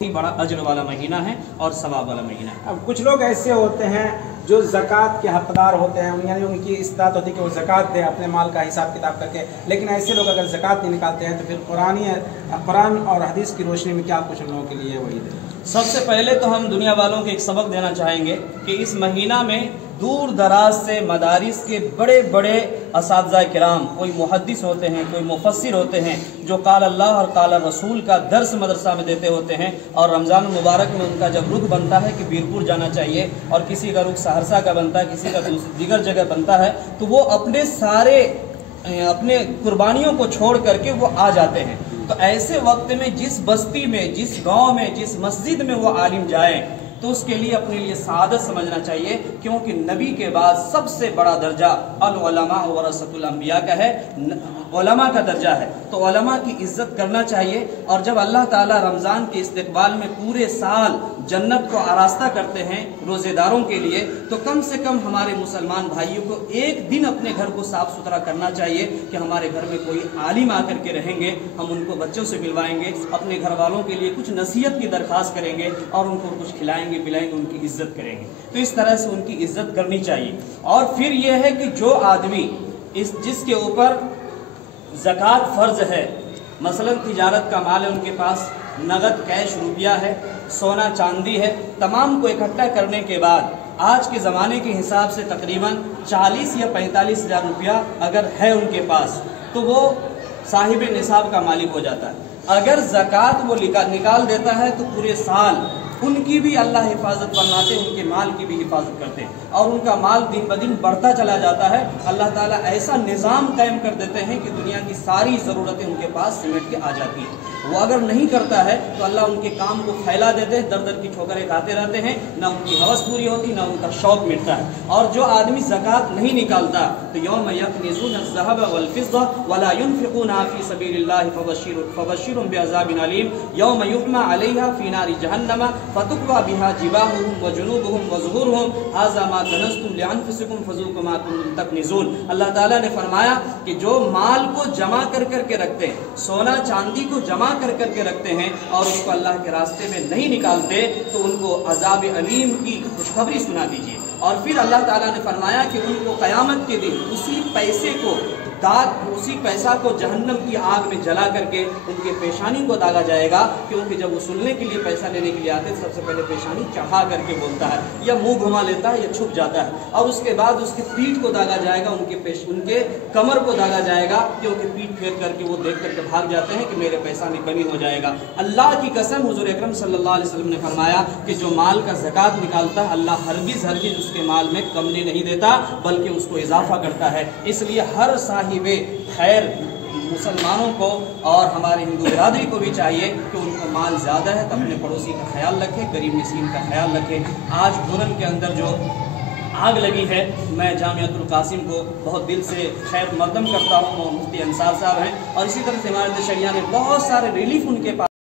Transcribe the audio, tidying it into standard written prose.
ही बड़ा अजर वाला महीना है और सवाब वाला महीना है। अब कुछ लोग ऐसे होते हैं जो ज़कात के हकदार होते हैं, यानी उनकी इस्तात होती है कि वो ज़कात दे अपने माल का हिसाब किताब करके, लेकिन ऐसे लोग अगर ज़कात नहीं निकालते हैं तो फिर कुरान और हदीस की रोशनी में क्या कुछ उन लोगों के लिए वही दे। सबसे पहले तो हम दुनिया वालों को एक सबक देना चाहेंगे कि इस महीना में दूर दराज से मदारिस के बड़े बड़े असातिज़ा किराम, कोई मुहद्दिस होते हैं, कोई मुफस्सिर होते हैं, जो काल अल्लाह और काल रसूल का दर्स मदरसा में देते होते हैं। और रमज़ान मुबारक में उनका जब रुख बनता है कि बीरपुर जाना चाहिए और किसी का रुख सहरसा का बनता है, किसी का दीगर जगह बनता है, तो वो अपने कुर्बानियों को छोड़ करके वो आ जाते हैं। तो ऐसे वक्त में जिस बस्ती में, जिस गांव में, जिस मस्जिद में वो आलिम जाए तो उसके लिए अपने लिए सादत समझना चाहिए, क्योंकि नबी के बाद सबसे बड़ा दर्जा अल उलमा वरसतुल अंबिया का है, उलमा का दर्जा है। तो उलमा की इज्जत करना चाहिए। और जब अल्लाह ताला रमज़ान के इस्तकबाल में पूरे साल जन्नत को आरास्ता करते हैं रोज़ेदारों के लिए, तो कम से कम हमारे मुसलमान भाइयों को एक दिन अपने घर को साफ सुथरा करना चाहिए कि हमारे घर में कोई आलिम आकर के रहेंगे, हम उनको बच्चों से मिलवाएंगे, अपने घर वालों के लिए कुछ नसीहत की दरख्वास्त करेंगे और उनको कुछ खिलाएंगे पिलाएंगे, उनकी इज्जत करेंगे। तो इस तरह से उनकी इज्जत करनी चाहिए। और फिर यह है कि जो आदमी जिसके ऊपर ज़कात फ़र्ज है, मसलन तिजारत का माल है, उनके पास नगद कैश रुपया है, सोना चांदी है, तमाम को इकट्ठा करने के बाद आज के ज़माने के हिसाब से तकरीबन 40 या 45 हज़ार रुपया अगर है उनके पास, तो वो साहिब निसाब का मालिक हो जाता है। अगर ज़कात वो निकाल देता है तो पूरे साल उनकी भी अल्लाह हिफाजत फरमाते हैं, उनके माल की भी हिफाजत करते हैं और उनका माल दिन ब दिन बढ़ता चला जाता है। अल्लाह ताला ऐसा निज़ाम कायम कर देते हैं कि दुनिया की सारी ज़रूरतें उनके पास सिमट के आ जाती हैं। वो अगर नहीं करता है तो अल्लाह उनके काम को फैला देते हैं, दर दर की ठोकरें खाते रहते हैं, ना उनकी हवस पूरी होती, ना उनका शौक मिटता है। और जो आदमी ज़कात नहीं निकालता तो यौम यकनिज़ून अज़्ज़हब वल फ़िज़्ज़ा वला युनफ़िक़ूना फ़ी सबीलिल्लाहि फ़बश्शिरहुम बिअज़ाबिन अलीम यौम युहमा अलैहा फ़ी नारि जहन्नम फतुक्वा बिहा जिबाहुहुम व जुनूबुहुम व ज़ुहूरुहुम हाज़ा मा कनज़्तुम लिअन्फ़ुसिकुम फ़ज़ूक़ू मा कुन्तुम तकनिज़ून। अल्लाह ताला ने फरमाया कि जो माल को जमा कर करके रखते हैं, सोना चांदी को जमा कर करके रखते हैं और उसको अल्लाह के रास्ते में नहीं निकालते, तो उनको अज़ाब अलीम की खुशखबरी सुना दीजिए। और फिर अल्लाह ताला ने फरमाया कि उनको क़यामत के दिन उसी पैसे को उसी पैसा को जहन्नम की आग में जला करके उनके पेशानी को दागा जाएगा, क्योंकि जब वसूलने के लिए पैसा लेने के लिए आते हैं सबसे पहले पेशानी चढ़ा करके बोलता है, या मुंह घुमा लेता है, या छुप जाता है, और उसके बाद उसके पीठ को दागा जाएगा, उनके कमर को दागा जाएगा, क्योंकि पीठ फेर करके वो देख करके भाग जाते हैं कि मेरे पैसा में कमी हो जाएगा। अल्लाह की कसम, हुज़ूर अकरम सल्लल्लाहु अलैहि वसल्लम ने फरमाया कि जो माल का ज़कात निकालता है अल्लाह हरगिज़ उसके माल में कमी नहीं देता, बल्कि उसको इजाफा करता है। इसलिए हर साहिब खैर मुसलमानों को और हमारे हिंदू बिरादरी को भी चाहिए कि उनको माल ज़्यादा है तो अपने पड़ोसी का ख्याल रखें, गरीब मिस्कीन का ख्याल रखें। आज हुरन के अंदर जो आग लगी है, मैं जामियातुल कासिम को बहुत दिल से खैर मकदम करता हूँ, मुफ्ती अंसार साहब हैं, और इसी तरह से इमारत शरिया ने बहुत सारे रिलीफ उनके पास